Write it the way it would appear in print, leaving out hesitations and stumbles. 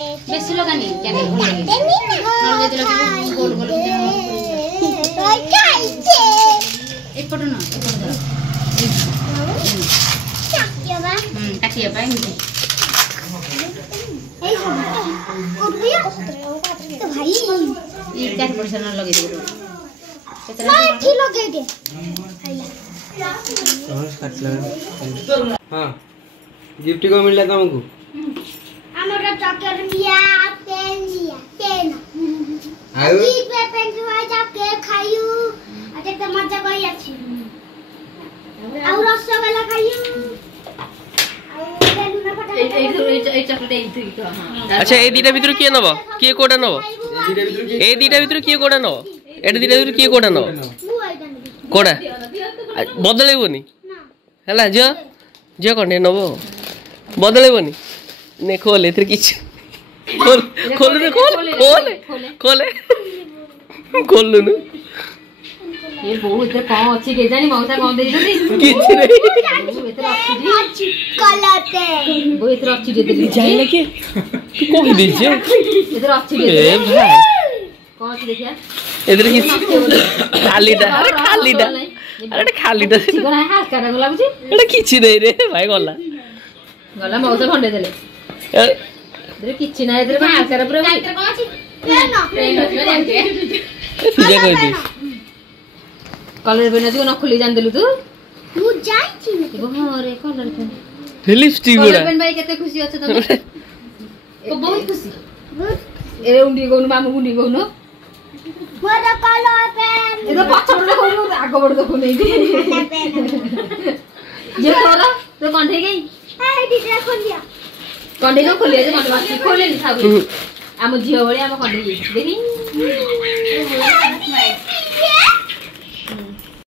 बेसी लगानी कैंडल भल लगे नल जदि रखिबो गोल गोल एक पटो न एक पटो काटिया पाए तो भाई ये 4% न लगे दे मैं ठीक लगे दे हां गिफ्ट को मिलला तुमको हमरा चॉकलेट लिया पेन आउ की पेन जुआ जाके खाइयो अते त मजा गई अछि आउ रसगोल्ला खाइयो ए चॉकलेट ए हां अच्छा ए दीटा भीतर के नबो के कोडा नबो ए दीटा भीतर के कोडा नबो एड दीटा भीतर के कोडा नबो कोडा बदलेबोनी हला जो जो कोने नबो बदलेबोनी ने खोले इधर किछ खोल खोल रे खोल खोल खोले खोल नु ये बहुत कौन अच्छी के जानी मौसा कौन दे दे किछ रे इधर अच्छी कलते वो इधर अच्छी दे दे जाई लगे कोई दे जे इधर अच्छी दे दे भाई कौन सी देखिया इधर किछ खाली दा अरे खाली दा चिकन हाथ कर गला बुझी एटा किछ नहीं रे भाई गला गला मौसा भंडे देले इधर किछ ना इधर में हाथ कर पूरा इधर कौन सी ट्रेन में जानते तुझे कोई दी कलर बना जो न खुली जान देलु तू तू जाई छी वो हां रे colour pen lipstick colour pen भाई केते खुशी अछि तमे तो बहुत खुशी ए उंडी गोनु मामू उंडी गोनु मोर कलर पेन ए तो पछड़ देखो आगो बड़ देखो नहीं ये तोरा तो कंठे गई ए दीदी खोल दिया कंठे को खोले जे मत बात खोले नि थाबु आम झियो बळे आम कंठे देखी